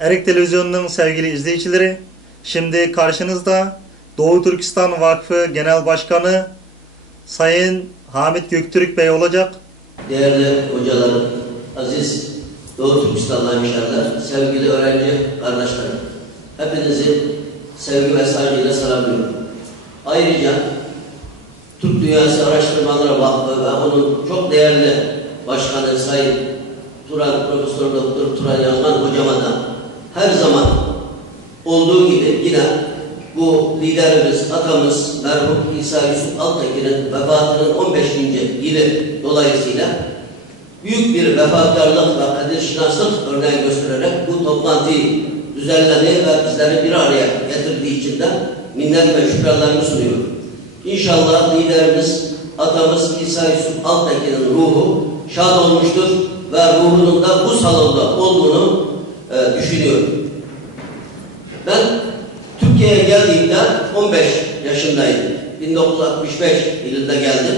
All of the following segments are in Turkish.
Erik Televizyonu'nun sevgili izleyicileri, şimdi karşınızda Doğu Türkistan Vakfı Genel Başkanı Sayın Hamit Göktürk Bey olacak. Değerli hocalarım, aziz Doğu Türkistanlı hemşehriler, sevgili öğrenci kardeşlerim, hepinizi sevgi ve saygıyla selamlıyorum. Ayrıca Türk Dünyası Araştırmaları Vakfı ve onun çok değerli başkanı Sayın Profesör Doktor Turan Yazman hocama da her zaman olduğu gibi yine bu liderimiz, atamız merhum İsa Yusuf Altekin'in vefatının 15. yılı dolayısıyla büyük bir vefatkarlık ve kadirşinaslık örneği göstererek bu toplantıyı düzenledi ve bizleri bir araya getirdiği için de minnet ve şükranlarımı sunuyorum. İnşallah liderimiz, atamız İsa Yusuf Altekin'in ruhu şad olmuştur ve ruhunun da bu salonda olduğunu düşünüyorum. Ben Türkiye'ye geldiğimde 15 yaşındaydım. 1965 yılında geldim.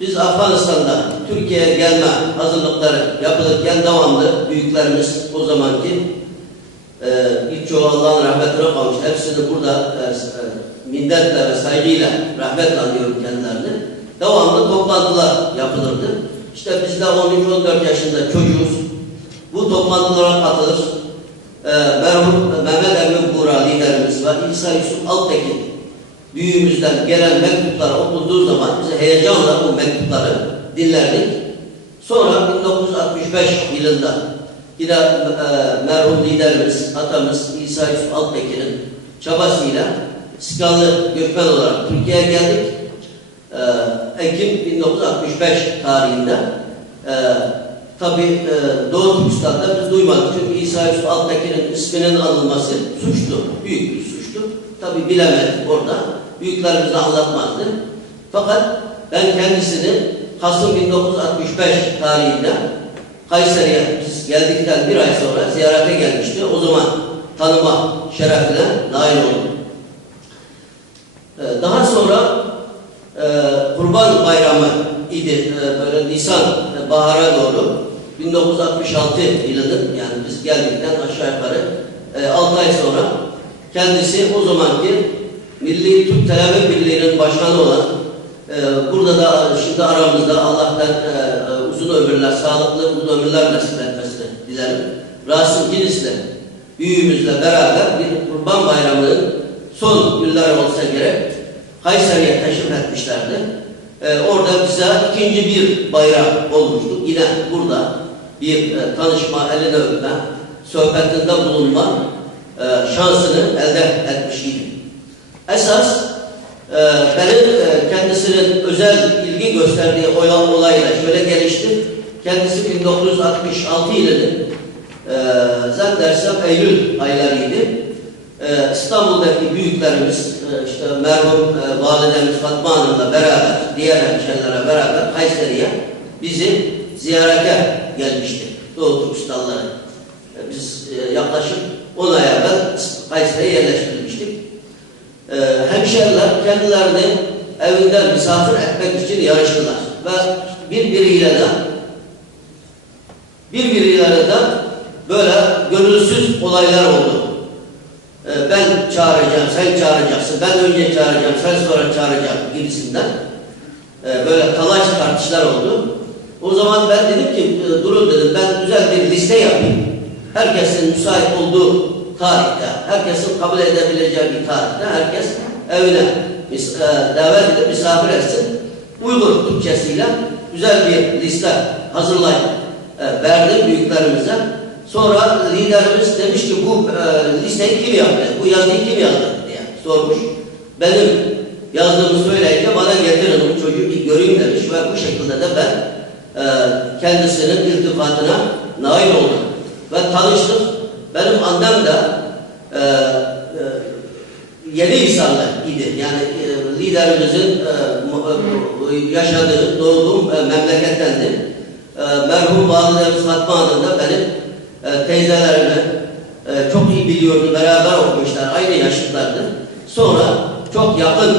Biz Afganistan'da Türkiye'ye gelme hazırlıkları yapılırken devamlı büyüklerimiz o zamanki birçoğu Allah'ın rahmetine kavuştu. Hepsini burada minnetle ve saygıyla rahmetle anıyorum kendilerini. Devamlı toplantılar yapılırdı. İşte biz de 13-14 yaşında çocuğuz. Bu toplantılara katılır. Merhum Mehmet Emin Buğra liderimiz var. İsa Yusuf Altekin büyüğümüzden gelen mektuplar okunduğu zaman bize heyecanla bu mektupları dinlerdik. Sonra 1965 yılında yine merhum liderimiz, atamız İsa Yusuf Altekin'in çabasıyla İstiklalı göçmen olarak Türkiye'ye geldik. Ekim 1965 tarihinde tabi Doğu Türkistan'da biz duymadık. Çünkü İsa Yusuf Altekin'in isminin alınması suçtu. Büyük bir suçtu. Tabi bilemedik orada. Büyüklerimize anlatmazdı. Fakat ben kendisini Kasım 1965 tarihinde Kayseri'ye biz geldikten bir ay sonra ziyarete gelmişti. O zaman tanıma şerefine nail oldum. Daha sonra Kurban Bayramı idi. Böyle Nisan bahara doğru 1966 yılının, yani biz geldikten aşağı yukarı 6 ay sonra kendisi o zamanki Milli Türk Talebe Birliği'nin başkanı olan burada da şimdi aramızda Allah'tan uzun ömürler, sağlıklı uzun ömürler nasip etmesini dilerim. Rasim Ginis'le büyüğümüzle beraber bir Kurban Bayramı'nın son günleri olsa gerek Kayseri'ye teşrif etmişlerdi. Orada bize ikinci bir bayram olmuştu. Yine burada bir tanışma, eline öpme, sohbetinde bulunma şansını elde etmiştim. Esas benim kendisinin özel ilgi gösterdiği olayla şöyle gelişti. Kendisi 1966 yılının zannedersem Eylül aylarıydı. İstanbul'daki büyüklerimiz, işte merhum validemiz Fatma Hanım'la beraber, diğer hemşehrilere beraber Kayseri'ye bizi ziyarete gelmişti. Doğu Türkistanlıları. Biz yaklaşık 10 ay evvel Kayseri'ye yerleştirilmiştik. Hemşehriler kendilerini evinden misafir etmek için yarıştılar. Ve birbiriyle de böyle gönülsüz olaylar oldu. Ben çağıracağım, sen çağıracaksın, ben önce çağıracağım, sen sonra çağıracağım gibisinden böyle talaş tartışmalar oldu. O zaman ben dedim ki, durun dedim, ben güzel bir liste yapayım. Herkesin müsait olduğu tarihte, herkesin kabul edebileceği bir tarihte herkes evine davet edip misafir etsin. Uygur Türkçesiyle güzel bir liste hazırlayıp verdim büyüklerimize. Sonra liderimiz demiş ki bu listeyi kim yaptı, bu yazıyı kim yazdı diye sormuş. Benim yazdığımı söyleyince bana getirin bu çocuğu bir göreyim demiş ve bu şekilde de ben kendisinin iltifatına nail oldum. Ve tanıştık. Benim annem de Yenihisarlı idi. Yani liderimizin yaşadığı, doğduğum memlekettendi. Merhum validemiz Fatma Hanım da benim teyzelerimi çok iyi biliyordu. Beraber okumuşlar. Aynı yaşlılardı. Sonra çok yakın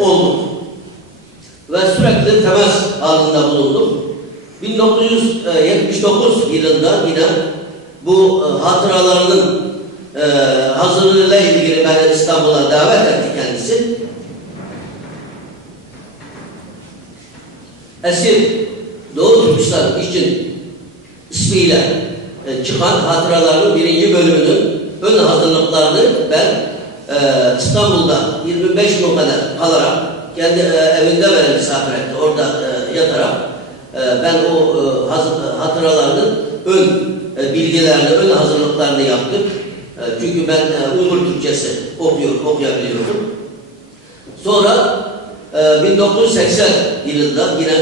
olduk. Ve sürekli temas halinde bulunduk. 1979 yılında yine bu hatıralarının hazırlığıyla ilgili beni İstanbul'a davet etti kendisi. Eski Doğu Türkistan için ismiyle çıkan hatıraların 1. bölümünün ön hazırlıklarını ben İstanbul'da 25 gün kadar kalarak kendi evinde beni misafir etti. Orada yatarak ben o hatıralarının ön bilgilerini, ön hazırlıklarını yaptım. Çünkü ben Uygur Türkçesi okuyabiliyordum. Sonra 1980 yılında yine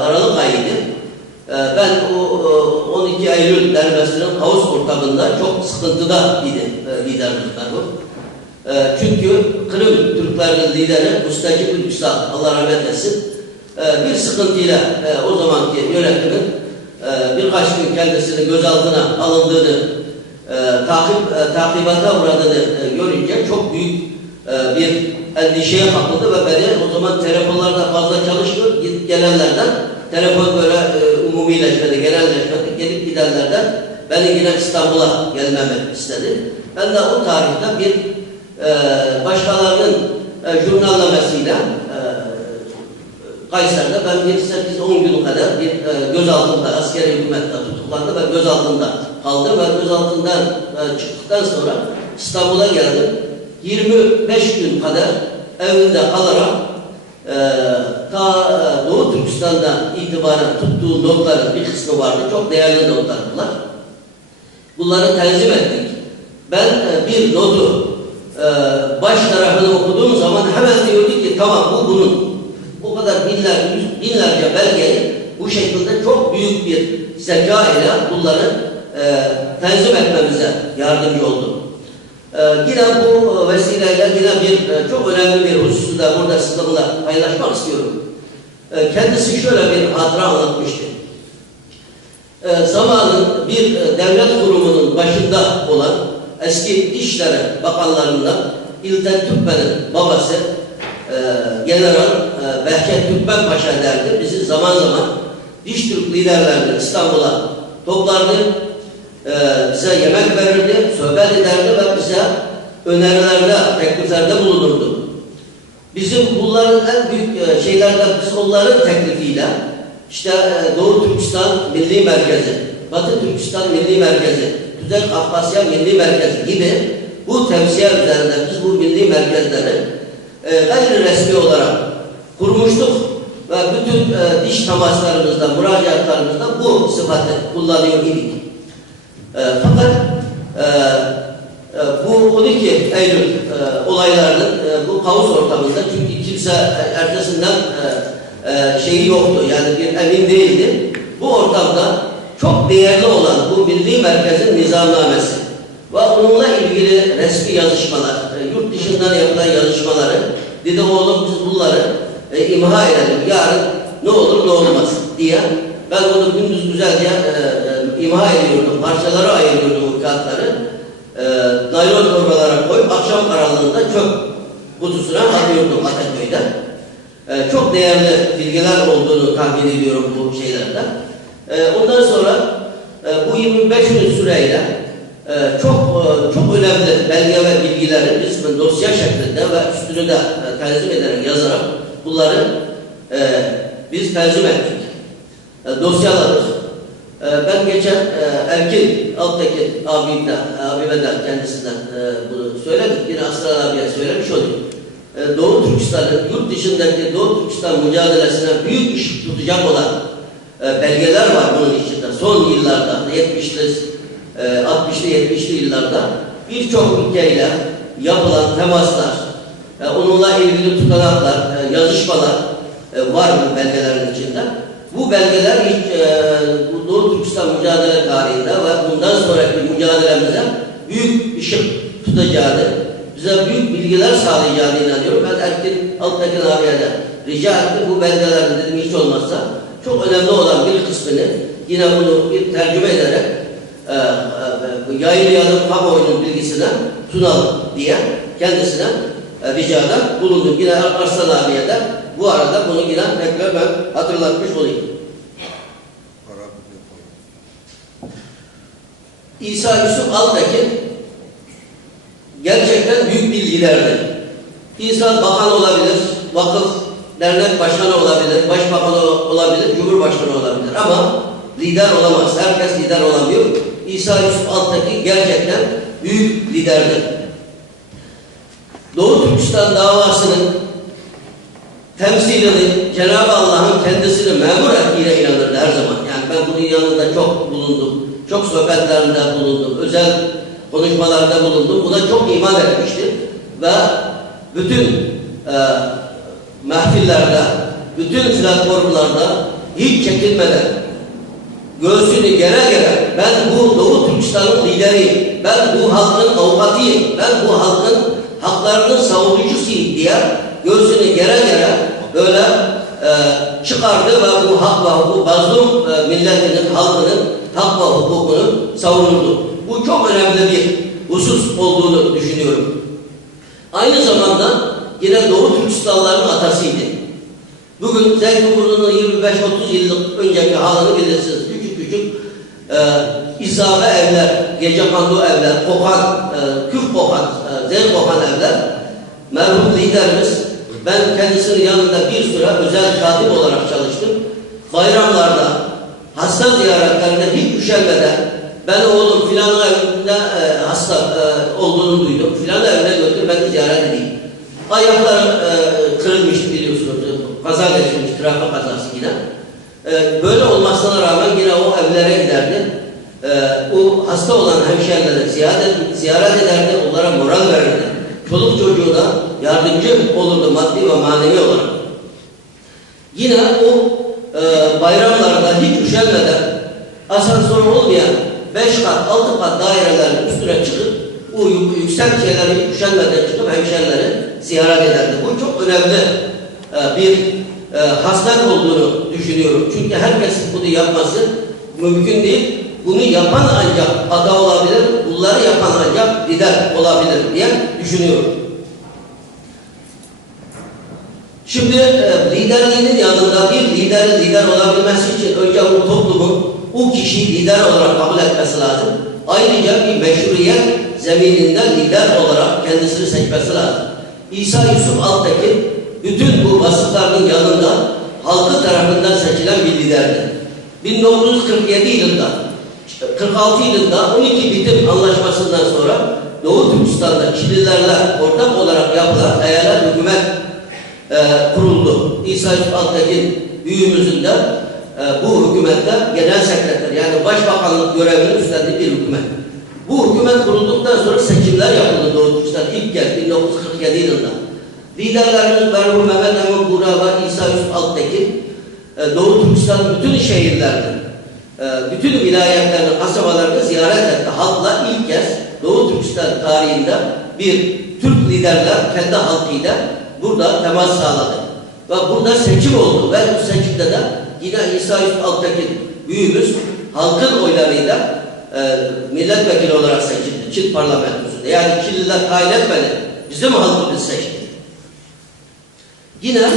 Aralık ayıydı. Ben o 12 Eylül derbesinin kaos ortamında çok sıkıntıda idi lider muhtarım. Çünkü Kırım Türklerinin lideri Mustacip Ünsal, Allah rahmet etsin, bir sıkıntıyla o zamanki yönetimin birkaç gün kendisini gözaltına alındığını, takibata uğradığını görünce çok büyük bir endişeye kapıldı ve beni o zaman telefonlarda fazla çalışmıyor, gelenlerden telefon böyle umumileşmedi, genelleşmedi, gelip gidenlerden beni yine İstanbul'a gelmemi istedi. Ben de o tarihte bir başkalarının jurnallemesiyle Kayseri'de ben bir 8-10 gün kadar bir gözaltında, askeri hükümette tutuklandı ve gözaltında kaldım ve gözaltından çıktıktan sonra İstanbul'a geldim. 25 gün kadar evinde kalarak ta Doğu Türkistan'dan itibaren tuttuğu notların bir kısmı vardı. Çok değerli notlar bunlar. Bunları tenzim ettik. Ben bir notu baş tarafını okuduğum zaman hemen diyordu ki tamam bu bunun. Bu kadar binlerce belgeyi bu şekilde çok büyük bir zeka ile bunları tenzim etmemize yardımcı oldu. Yine bu vesileyle yine bir çok önemli bir hususu da burada sizinle paylaşmak istiyorum. Kendisi şöyle bir hatıra anlatmıştı. Zamanın bir devlet kurumunun başında olan eski İçişleri Bakanlarından İlten Türkmen'in babası General Behçet Türkmen Paşa derdi. Bizi zaman zaman Diş Türk liderlerini İstanbul'a toplardı. Bize yemek verirdi, sohbet ederdi ve bize önerilerde, tekliflerde bulunurdu. Bizim bunların en büyük şeylerden biz onların teklifiyle işte Doğu Türkistan Milli Merkezi, Batı Türkistan Milli Merkezi, Kuzey Kafkasya Milli Merkezi gibi bu tavsiye üzerinde biz bu milli merkezleri gayri resmi olarak kurmuştuk ve bütün diş temaslarımızda, müracaatlarımızda bu sıfatı kullanıyor idik. Fakat bu 12 Eylül olaylarının bu kaos ortamında çünkü kimse ertesinden şeyi yoktu yani bir emin değildi. Bu ortamda çok değerli olan bu milli merkezin nizamnamesi ve onunla ilgili resmi yazışmalar, yurt dışından yapılan yazışmaları dedi oğlum biz bunları imha edelim. Yarın ne olur ne olmaz diye ben onu gündüz güzelce imha ediyordum. Parçalara ayırıyordum bu kağıtları. Naylon torbalara koyup akşam karanlığında çöp kutusuna atıyordum Ataköy'de. Çok değerli bilgiler olduğunu tahmin ediyorum bu şeylerden. Ondan sonra bu 25 gün süreyle çok önemli belge ve bilgileri biz dosya şeklinde ve üstünü de tenzim ederek yazarak bunları biz tenzim ettik. Dosyaladık. Ben geçen Erkin Altekin abime de kendisinden bunu söyledim. Yine Aslan abiye söylemiş olayım. Doğu Türkistan'ın yurt dışındaki Doğu Türkistan mücadelesine büyük iş tutacak olan belgeler var bunun içinde. Son yıllarda 70'li 60'lı 70'li yıllarda birçok ülkeyle yapılan temaslar, onunla ilgili tutanaklar, yazışmalar var bu belgelerin içinde. Bu belgeler Doğu Türkistan mücadele tarihinde ve bundan sonraki mücadelemize büyük ışık tutacağını, bize büyük bilgiler sağlayacağını inanıyorum. Ben Erkin Altekin abiye de rica ettim. Bu belgelerin dedim hiç olmazsa çok önemli olan bir kısmını yine bunu bir tercüme ederek yayınlayalım, kamuoyunun bilgisine sunalım diye kendisine ricada bulundum. Yine Arslan abiye de bu arada bunu yine tekrar ben hatırlatmış olayım. İsa Yusuf Altekin gerçekten büyük bir liderdir. İnsan bakan olabilir, vakıf, dernek başkanı olabilir, başbakan olabilir, cumhurbaşkanı olabilir ama lider olamaz. Herkes lider olamıyor. İsa Yusuf Altekin gerçekten büyük liderdir. Doğu Türkistan davasının temsilini Cenab-ı Allah'ın kendisini memur ettiğine inanırdı her zaman. Yani ben bunun yanında çok bulundum. Çok sohbetlerinde bulundum. Özel konuşmalarda bulundum. Buna çok iman etmiştim. Ve bütün mahfillerde, bütün platformlarda hiç çekinmeden göğsünü gere gere ben bu Doğu Türkistan'ın lideriyim, ben bu halkın avukatıyım, ben bu halkın haklarının savunucusuyum diye göğsünü gere gere böyle çıkardı ve bu hak ve hukuk, mazlum milletinin, halkının hak ve hukukunu savunurdu. Bu çok önemli bir husus olduğunu düşünüyorum. Aynı zamanda yine Doğu Türkistanlıların atasıydı. Bugün Zeytinburnu'nun 25-30 yıllık önceki halini bilirsiniz. Küçük küçük isabe evler, gecekondu evler, kokan, küf kokan, zeyt kokan evler. Merhum liderimiz, ben kendisinin yanında bir süre özel katip olarak çalıştım. Bayramlarda, hasta ziyaretlerinde hiç üşenmeden ben oğlum filan evinde hasta olduğunu duydum. Filan evine götür beni ziyaret edeyim. Ayakları kırılmıştı biliyorsunuz. Kaza geçirmiş, trafik kazası yine. Böyle olmasına rağmen yine o evlere giderdi. O hasta olan hemşehrileri ziyaret ederdi, onlara moral verirdi. Çoluk çocuğu da yardımcı olurdu maddi ve manevi olarak. Yine o bayramlarda hiç üşenmeden asansör olmayan 5 kat, 6 kat dairelerin üstüne çıkıp o yüksek şeyleri hiç üşenmeden çıkıp hemşehrileri ziyaret ederdi. Bu çok önemli bir haslet olduğunu düşünüyorum. Çünkü herkesin bunu yapması mümkün değil. Bunu yapan ancak ada olabilir, bunları yapan ancak lider olabilir diye düşünüyorum. Şimdi liderliğinin yanında bir liderin lider olabilmesi için önce o toplumun o kişiyi lider olarak kabul etmesi lazım. Ayrıca bir meşruiyet zemininden lider olarak kendisini seçmesi lazım. İsa Yusuf Altekin bütün bu vasıfların yanında halkı tarafından seçilen bir liderdi. 1947 yılında 46 yılında 12 bitim anlaşmasından sonra Doğu Türkistan'da Çinlilerle ortak olarak yapılan eyalet hükümet kuruldu. İsa Yusuf Altekin büyüğümüzün de bu hükümette genel sekreter yani başbakanlık görevini üstlendiği bir hükümet. Bu hükümet kurulduktan sonra seçimler yapıldı Doğu Türkistan ilk kez 1947 yılında. Liderlerimiz merhum Mehmet Emin Buğra ve İsa Yusuf Altekin Doğu Türkistan bütün şehirlerde, bütün vilayetlerini, kasabalarını ziyaret etti. Halkla ilk kez Doğu Türkistan tarihinde bir Türk liderler kendi halkıyla burada temas sağladı. Ve burada seçim oldu. Ve bu seçimde de yine İsa Yusuf Altekin büyüğümüz halkın oylarıyla milletvekili olarak seçildi. Çin parlamentosunda. Yani Çinliler tayin etmedi. Bizim halkımız seçti. Yine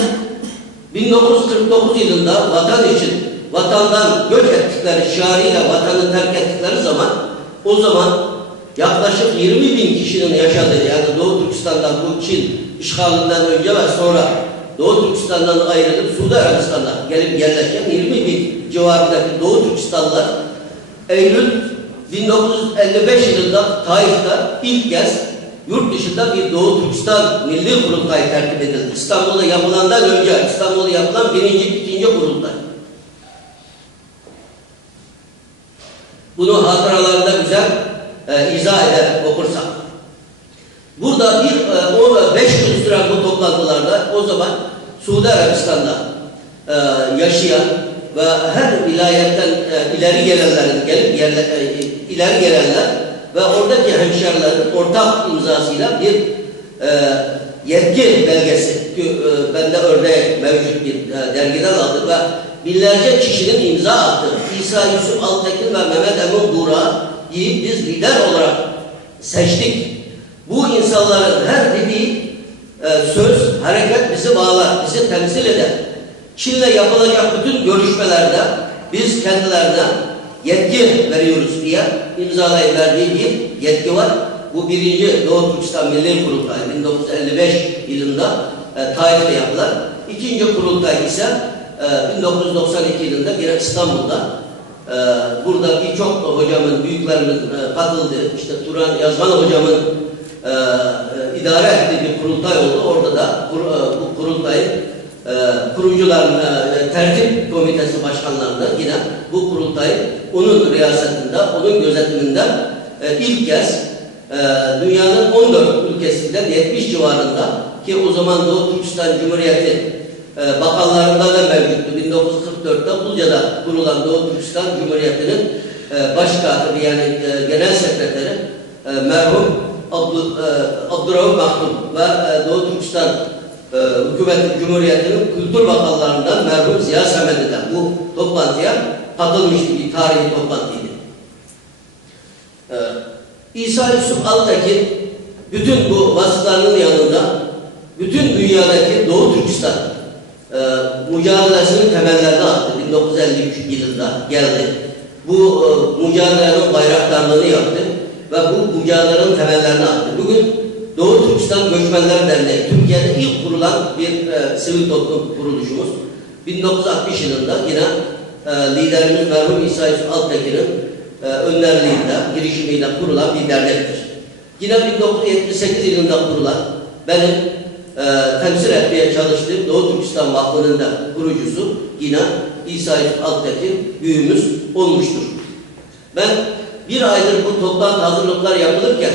1949 yılında vatan için vatandan göç ettikleri şiarıyla vatanı terk ettikleri zaman o zaman yaklaşık 20 bin kişinin yaşadığı yani Doğu Türkistan'dan bu Çin işgalinden önce ve sonra Doğu Türkistan'dan ayrılıp Suudi Arabistan'da gelip yerleşen 20 bin civarındaki Doğu Türkistanlılar Eylül 1955 yılında Taif'te ilk kez yurt dışında bir Doğu Türkistan Milli Kurultayı tertip edildi. İstanbul'da yapılandan önce İstanbul'da yapılan ikinci kurultay. Bunu hatıralarında güzel izah eder okursak. Burada o 5 gün süren bu toplantılarda o zaman Suudi Arabistan'da yaşayan ve her vilayetten ileri gelenlerin ileri gelenler ve oradaki hemşerilerin ortak imzasıyla bir yetki belgesi bende örneği mevcut bir dergiden aldık ve binlerce kişinin imza attığı İsa Yusuf Altekin ve Mehmet Emin Buğra'yı biz lider olarak seçtik. Bu insanların her dediği söz, hareket bizi bağlar, bizi temsil eder. Çin'le yapılacak bütün görüşmelerde biz kendilerine yetki veriyoruz diye imzalayıp verdiği bir yetki var. Bu birinci Doğu Türkistan Milli Kurultayı 1955 yılında tarihte yapılan. İkinci kurultay ise 1992 yılında yine İstanbul'da. Burada birçok hocamın, büyüklerimizin katıldığı, işte Turan Yazgan hocamın idare ettiği bir kurultay oldu. Orada da bu kurultayın kurucuların tertip komitesi başkanlarında yine bu kurultay onun riyasetinde, onun gözetiminde ilk kez dünyanın 14 ülkesinden 70 civarında ki o zaman Doğu Türkistan Cumhuriyeti bakanlarında da mevcuttu. 1944'te Bulca'da kurulan Doğu Türkistan Cumhuriyeti'nin başkatibi yani genel sekreteri merhum Abdurrahman Mahdum ve Doğu Türkistan Hükümeti Cumhuriyeti'nin Kültür Bakanlarından merhum Ziya Semedi'den bu toplantıya katılmış bir tarihi toplantıydı. İsa Yusuf Altekin bütün bu vasıflarının yanında bütün dünyadaki Doğu Türkistan mücadelesinin temellerini attı. 1953 yılında geldi. Bu mücadelenin bayraktarlığını yaptı ve bu mücadelenin temellerini attı. Bugün Doğu Türkistan Göçmenler Derneği, Türkiye'de ilk kurulan bir sivil toplum kuruluşumuz. 1960 yılında yine liderimiz merhum İsa Yusuf Altekin'in önderliğinde, girişimiyle kurulan bir dernektir. Yine 1978 yılında kurulan benim temsil etmeye çalıştığım Doğu Türkistan Vakfı'nın da kurucusu yine İsa Yusuf Altekin büyüğümüz olmuştur. Ben bir aydır bu toplantı hazırlıklar yapılırken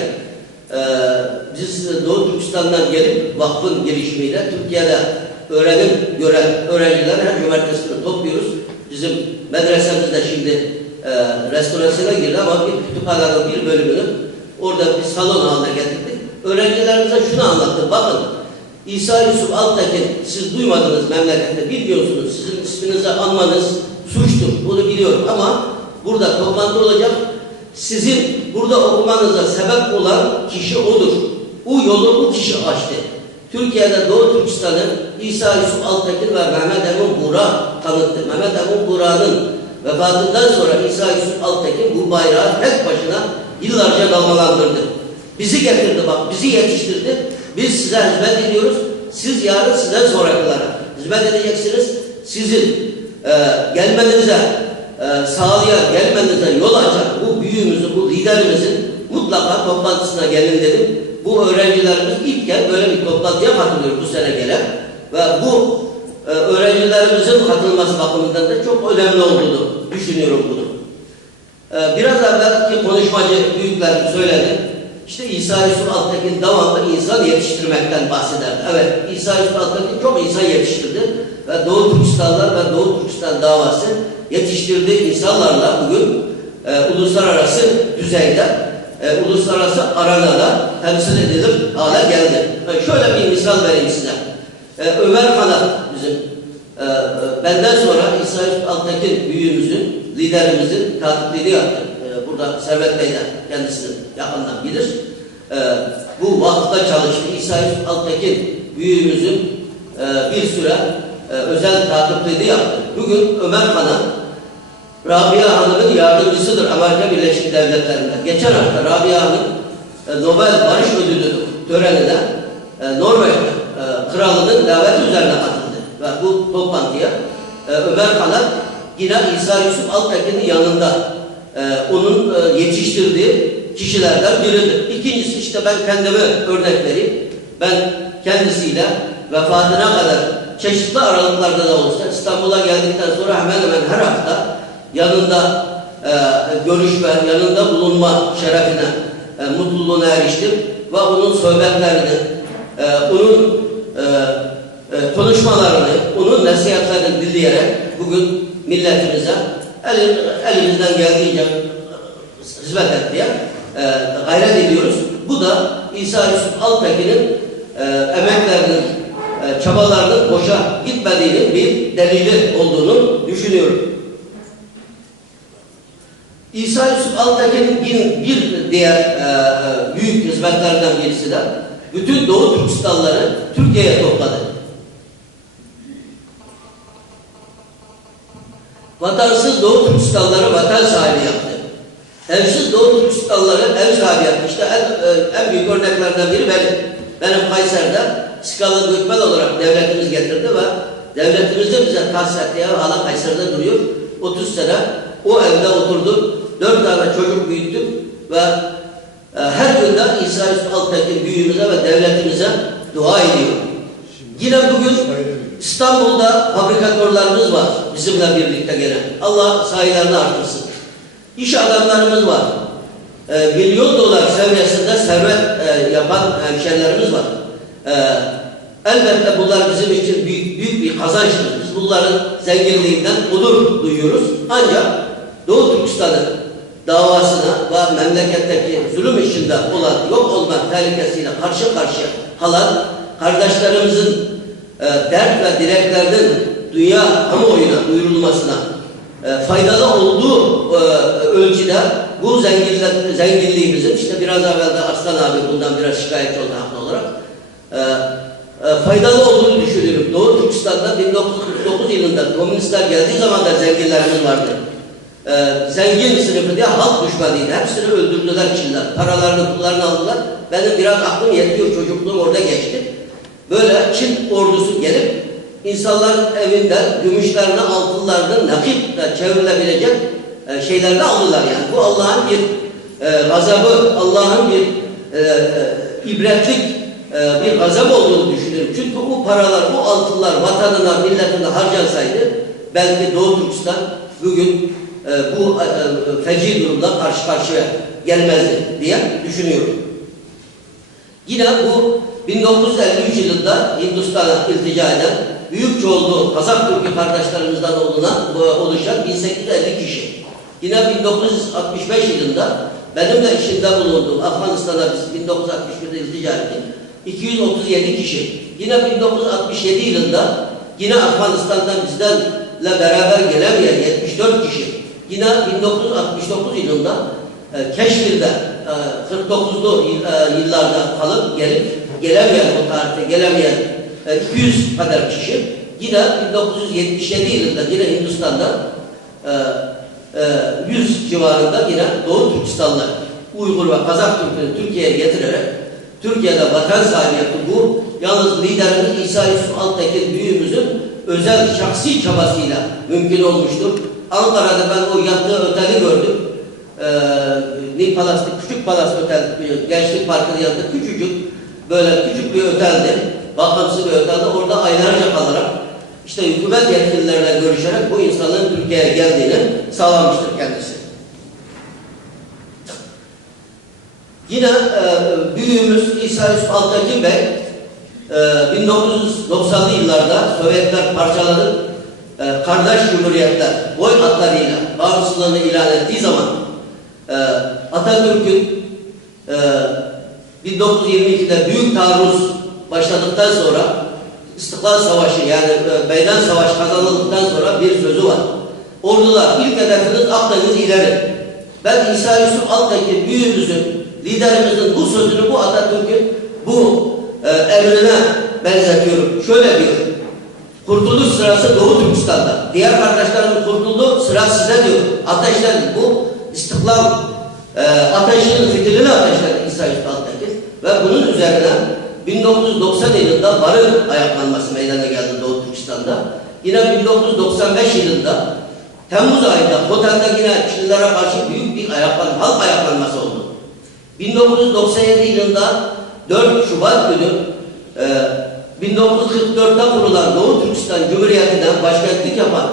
biz Doğu Türkistan'dan gelip vakfın girişimiyle Türkiye'de öğrenim gören öğrenciler her cumartesi günü topluyoruz. Bizim medresemizde şimdi restorasyona girdi ama bir kütüphanenin bir bölümünü orada bir salon haline getirdik. Öğrencilerimize şunu anlattım. Bakın İsa Yusuf Altekin siz duymadınız memlekette bilmiyorsunuz. Sizin isminizi anmanız suçtur. Bunu biliyorum ama burada toplantı olacak. Sizin burada okumanıza sebep olan kişi odur. O yolu bu kişi açtı. Türkiye'de Doğu Türkistan'ın İsa Yusuf Altekin ve Mehmet Emin Buğra tanıttı. Mehmet Emin Buğra'nın vefatından sonra İsa Yusuf Altekin bu bayrağı tek başına yıllarca dalgalandırdı. Bizi getirdi bak, bizi yetiştirdi. Biz size hizmet ediyoruz. Siz yarın sizden sonrakilara hizmet edeceksiniz. Sizin gelmenize sağlayan, gelmenize yol açan bu büyüğümüzün, bu liderimizin mutlaka toplantısına gelin dedim. Bu öğrencilerimiz ilk kez böyle bir toplantıya katılıyor bu sene gelen. Ve bu öğrencilerimizin katılması bakımından da çok önemli olduğunu düşünüyorum bunu. Biraz evvelki konuşmacı büyükler söyledi. İşte İsa Yusuf Altekin devamlı insan yetiştirmekten bahsederdi. Evet, İsa Yusuf Altekin çok insan yetiştirdi. Ve Doğu Türkistanlar ve Doğu Türkistan davası yetiştirdiği insanlarla bugün uluslararası düzeyde, uluslararası arenada temsil edilir hale geldi. Şöyle bir misal vereyim size. Ömer Kanat bizim benden sonra İsa Yusuf Altekin büyüğümüzün, liderimizin katipliğini yaptı. Burada Servet Bey de kendisini yakından bilir. Bu vakıfta çalıştı. İsa Yusuf Altekin büyüğümüzün bir süre özel katipliğini yaptı. Bugün Ömer Kanat Rabia Hanım'ın yardımcısıdır Amerika Birleşik Devletleri'nde. Geçen hafta Rabia Hanım Nobel Barış Ödülü törenine Norveç kralının daveti üzerine katıldı. Ve bu toplantıya Ömer Kanat yine İsa Yusuf Altekin'in yanında onun yetiştirdiği kişilerden biridir. İkincisi işte ben kendime örnek vereyim. Ben kendisiyle vefatına kadar çeşitli aralıklarda da olsa İstanbul'a geldikten sonra hemen hemen her hafta yanında görüşme, yanında bulunma şerefine, mutluluğuna eriştim. Ve onun sohbetlerini, onun konuşmalarını, onun nasihatlerini dinleyerek bugün milletimize elimizden geldiğince hizmet etmeye gayret ediyoruz. Bu da İsa Yusuf Altekin'in emeklerinin, çabalarının boşa gitmediğinin bir delili olduğunu düşünüyorum. İsa Yusuf Altekin'in bir diğer büyük hizmetlerden birisi de bütün Doğu Türkistanları Türkiye'ye topladı. Vatansız Doğu Türkistanları vatan sahibi yaptı. Evsiz Doğu Türkistanları ev sahibi yaptı. İşte en büyük örneklerden biri benim. Benim Kayseri'de skalı göçmen olarak devletimiz getirdi ve devletimizde bize tahsis ettiği ev hala Kayseri'de duruyor. 30 sene o evde oturduk. 4 tane çocuk büyüttük ve her günden İsa Yusuf Altekin büyüğümüze ve devletimize dua ediyor. Yine bugün İstanbul'da fabrikatörlerimiz var bizimle birlikte gelen. Allah sayılarını artırsın. İş adamlarımız var. Milyon dolar seviyesinde servet yapan hemşerilerimiz var. Elbette bunlar bizim için büyük bir kazançtır. Biz bunların zenginliğinden onur duyuyoruz. Ancak Doğu Türkistan'ın davasına ve memleketteki zulüm içinde olan yok olma tehlikesiyle karşı karşıya kalan kardeşlerimizin dert ve dileklerinin dünya kamuoyuna duyurulmasına faydalı olduğu ölçüde bu zenginliğimizin, işte biraz evvel de Arslan abi bundan biraz şikayetçi oldu haklı olarak, faydalı olduğunu düşünüyorum. Doğu Türkistan'da 1949 yılında komünistler geldiği zaman da zenginlerimiz vardı. Zengin sınıfı diye halk düşmanıydı. Hepsini öldürdüler Çinler. Paralarını, pullarını aldılar. Benim biraz aklım yetiyor, çocukluğum orada geçti. Böyle Çin ordusu gelip insanların evinden gümüşlerini, altınlarını nakitle çevrilebilecek şeyler de aldılar yani. Bu Allah'ın bir gazabı, Allah'ın bir ibretlik bir gazap olduğunu düşünüyorum. Çünkü bu paralar, bu altınlar vatanına, milletine harcansaydı belki Doğu Türkistan bugün bu feci durumla karşı karşıya gelmezdi diye düşünüyorum. Yine bu 1953 yılında Hindistan'a iltica eden büyük çoğunluğu Kazak Türk'ü kardeşlerimizden oluşan 1850 kişi. Yine 1965 yılında benimle işinde bulunduğum Afganistan'a biz 1961'de iltica ettik. 237 kişi. Yine 1967 yılında yine Afganistan'dan bizlerle beraber gelemeyen 74 kişi. Yine 1969 yılında Keşmir'de 49'lu yıllarda kalıp gelemeyen, o tarihte gelemeyen 200 kadar kişi. Yine 1977 yılında yine Hindistan'da 100 civarında yine Doğu Türkistanlı Uygur ve Kazak Türkleri Türkiye'ye getirerek Türkiye'de vatan sahibi yaptı. Bu yalnız liderimiz İsa Yusuf Altekin büyüğümüzün özel şahsi çabasıyla mümkün olmuştur. Ankara'da ben o yaptığı oteli gördüm. Nil Palas'ta küçük Palas Otel, Gençlik Parkı'nın yanında küçücük, böyle küçük bir oteldi. Bakımsız bir otelde. Orada aylarca kalarak işte hükümet yetkililerle görüşerek bu insanların Türkiye'ye geldiğini sağlamıştır kendisi. Yine büyüğümüz İsa Yusuf Altekin Bey 1990'lı yıllarda Sovyetler parçalanıp kardeş cumhuriyetler boy hatlarıyla bağımsızlığını ilan ettiği zaman Atatürk'ün 1922'de büyük taarruz başladıktan sonra İstiklal Savaşı yani meydan savaş kazanıldıktan sonra bir sözü var. Ordular ilk hedefiniz Akdeniz ileri. Ben İsa Yusuf Altekin büyüğümüzün, liderimizin bu sözünü bu Atatürk'ün bu emrine benzetiyorum. Şöyle diyor. Kurtuluş sırası Doğu Türkistan'da. Diğer kardeşlerimin kurtulduğu sıra size diyor. Ateşler bu istiklal ateşinin fitilini ateşledi İsa Yusuf Altekin. Ve bunun üzerine 1990 yılında barın ayaklanması meydana geldi Doğu Türkistan'da. Yine 1995 yılında Temmuz ayında otelde yine Çinlilere karşı büyük bir halk ayaklanması oldu. 1997 yılında 4 Şubat günü 1944'te kurulan Doğu Türkistan Cumhuriyeti'nden başkentlik yapan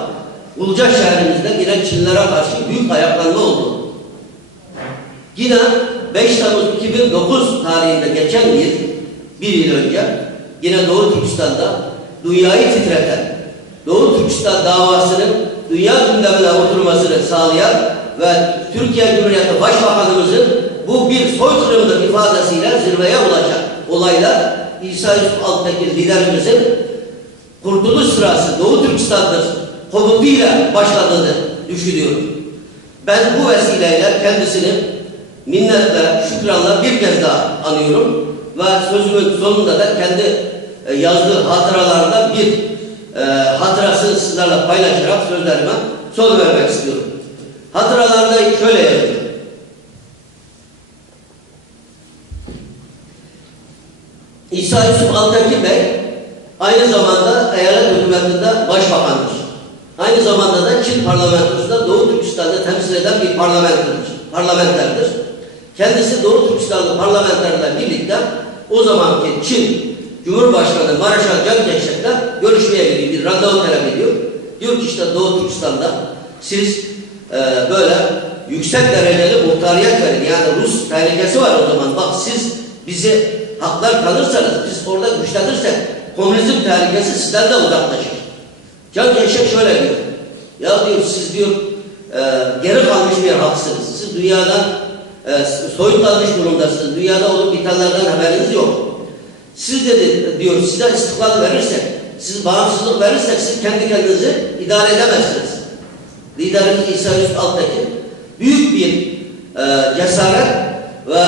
Ulca şehrimizde yine Çinlilere karşı büyük ayaklanma oldu. Yine 5 Temmuz 2009 tarihinde geçen yıl, bir yıl önce yine Doğu Türkistan'da dünyayı titreten Doğu Türkistan davasının dünya gündemine oturmasını sağlayan ve Türkiye Cumhuriyeti Başbakanımızın bu bir soykırımdır ifadesiyle zirveye ulaşan olaylar İsa Yusuf Altekin liderimizin kurtuluş sırası Doğu Türkistan'dır komutuyla başladığını düşünüyorum. Ben bu vesileyle kendisini minnetle, şükranla bir kez daha anıyorum ve sözümün sonunda da kendi yazdığı hatıralarından bir hatırasını sizlerle paylaşarak sözlerime son vermek istiyorum. Hatıralarda şöyle yazıyor. İsa Yusuf Altekin Bey aynı zamanda eyalet hükümetinde başbakandır. Aynı zamanda da Çin parlamentosunda Doğu Türkistan'da temsil eden bir parlamenterdir. Kendisi Doğu Türkistanlı parlamenterlerle birlikte o zamanki Çin Cumhurbaşkanı Mareşal Can Gençek'le görüşmeye gidiyor, bir randevu talep ediyor. Diyor ki işte Doğu Türkistan'da siz böyle yüksek dereceli muhtariyet verin. Yani Rus tehlikesi var o zaman. Bak siz bizi haklar tanırsanız, biz orada güçlenirsek komünizm tehlikesi sizden de uzaklaşır. Can Gençek şöyle diyor. Ya diyor siz diyor geri kalmış bir halksınız. Siz dünyadan soyutlanmış durumdasınız. Dünyada olup bitenlerden haberiniz yok. Siz dedi diyor size istiklal verirsek, siz bağımsızlık verirsek siz kendi kendinizi idare edemezsiniz. Liderimiz İsa Yusuf Altekin büyük bir cesaret ve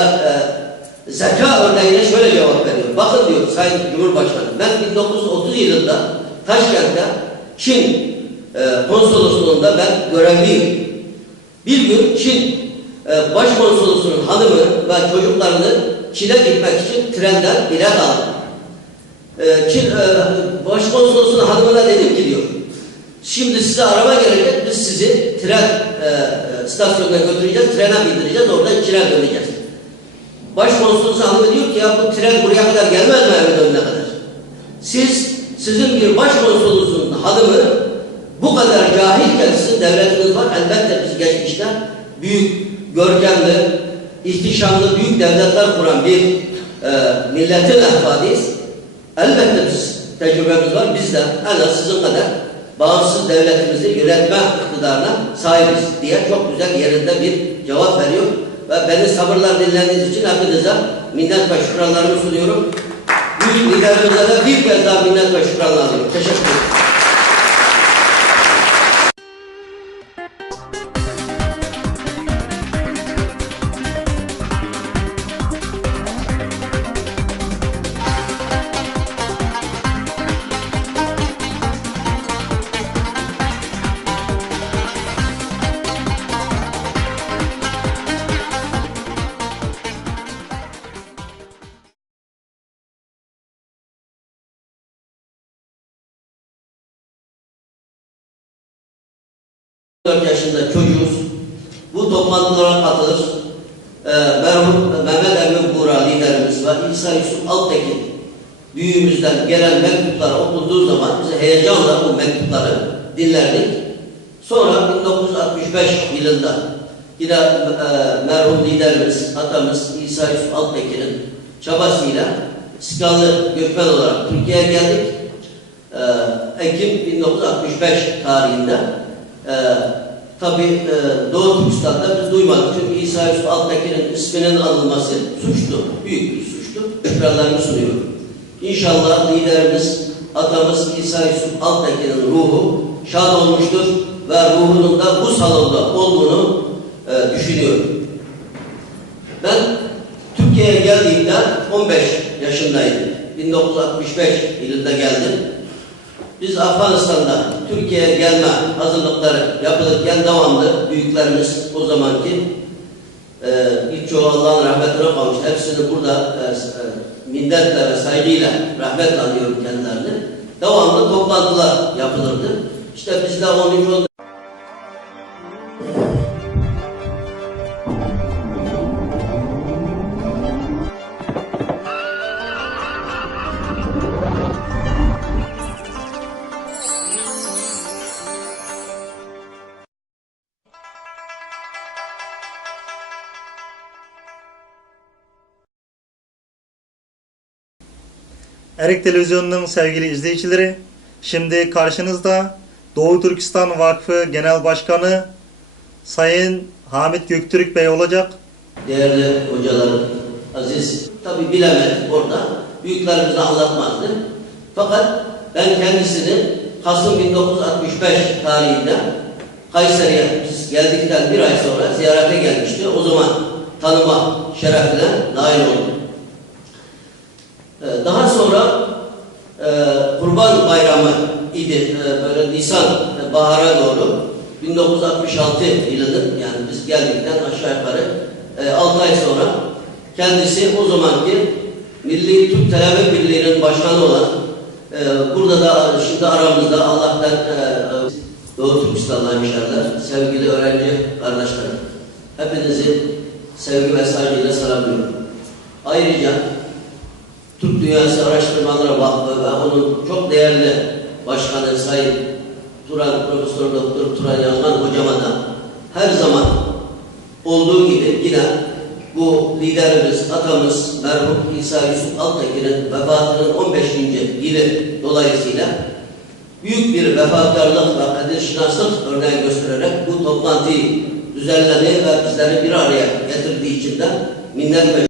zeka örneğine şöyle cevap veriyor. Bakın diyor Sayın Cumhurbaşkanı, ben 1930 yılında Taşkent'te Çin konsolosluğunda ben görevliyim. Bir gün Çin başkonsolosunun hanımı ve çocuklarını Çin'e gitmek için trenden bilet aldı. Çin başkonsolosunun hanımına dedim ki diyor, şimdi size araba gelecek, biz sizi tren istasyonuna götüreceğiz, trene bindireceğiz, oradan Çin'e döneceğiz. Başkonsolosun hanımı diyor ki ya bu tren buraya kadar gelmez mi eve dönene kadar? Sizin bir başkonsolosun hanımı bu kadar cahilken sizin devletiniz var. Elbette biz geçmişte büyük, görkemli, ihtişamlı büyük devletler kuran bir milletin ehvadiyiz. Elbette biz tecrübemiz var. Biz de en az sizin kadar bağımsız devletimizi yönetme iktidarına sahibiz diye çok güzel yerinde bir cevap veriyor. Ve beni sabırla dinlediğiniz için hepinize minnet ve şükranlarımı sunuyorum. Büyük liderimize de bir kez daha minnet ve şükranlar alıyorum. Teşekkür ederim. Yaşında çocuğuz. Bu toplantılara katılır. Merhum Mehmet Emin Buğra liderimiz var. İsa Yusuf Altekin büyüğümüzden gelen mektupları okunduğu zaman bize heyecanla bu mektupları dinlerdik. Sonra 1965 yılında yine merhum liderimiz, atamız İsa Yusuf Altekin'in çabasıyla İstiklalı göçmen olarak Türkiye'ye geldik. Ekim 1965 tarihinde tabi Doğu Türkistan'da biz duymadık. Çünkü İsa Yusuf Altekin'in isminin alınması suçtu. Büyük bir suçtu. Şükranlarımı sunuyorum. İnşallah liderimiz, atamız İsa Yusuf Altekin'in ruhu şad olmuştur ve ruhunun da bu salonda olduğunu düşünüyorum. Ben Türkiye'ye geldiğimde 15 yaşındaydım. 1965 yılında geldim. Biz Afganistan'da Türkiye'ye gelme hazırlıkları yapılırken devamlı büyüklerimiz o zamanki birçoğu Allah'ın rahmetine kavuştu. Hepsini burada minnetle ve saygıyla rahmetle anıyorum kendilerini. Devamlı toplantılar yapılırdı. İşte biz de 10. Erik Televizyonu'nun sevgili izleyicileri, şimdi karşınızda Doğu Türkistan Vakfı Genel Başkanı Sayın Hamit Göktürk Bey olacak. Değerli hocalarım, aziz, tabi bilemedik orada, büyüklerimize anlatmazdı. Fakat ben kendisini Kasım 1965 tarihinde Kayseri'ye biz geldikten bir ay sonra ziyarete gelmişti. O zaman tanıma şerefine nail oldum. Daha sonra Kurban Bayramı idi. Böyle Nisan bahara doğru 1966 yılının, yani biz geldikten aşağı yukarı 6 ay sonra kendisi o zamanki Milli Türk Talebe Birliği'nin başkanı olan, burada da şimdi aramızda Allah'tan Doğu Türkistanlı hemşehriler, sevgili öğrenci kardeşlerim, hepinizi sevgi ve saygıyla selamlıyorum. Ayrıca Türk Dünyası Araştırmaları Vakfı ve onun çok değerli başkanı Sayın Profesör Doktor Turan Yazman hocama da her zaman olduğu gibi yine bu liderimiz, atamız merhum İsa Yusuf Altekin'in vefatının 15. yılı dolayısıyla büyük bir vefatkarlık ve kadirşinaslık örneği göstererek bu toplantıyı düzenledi ve bizleri bir araya getirdiği için de minnet ve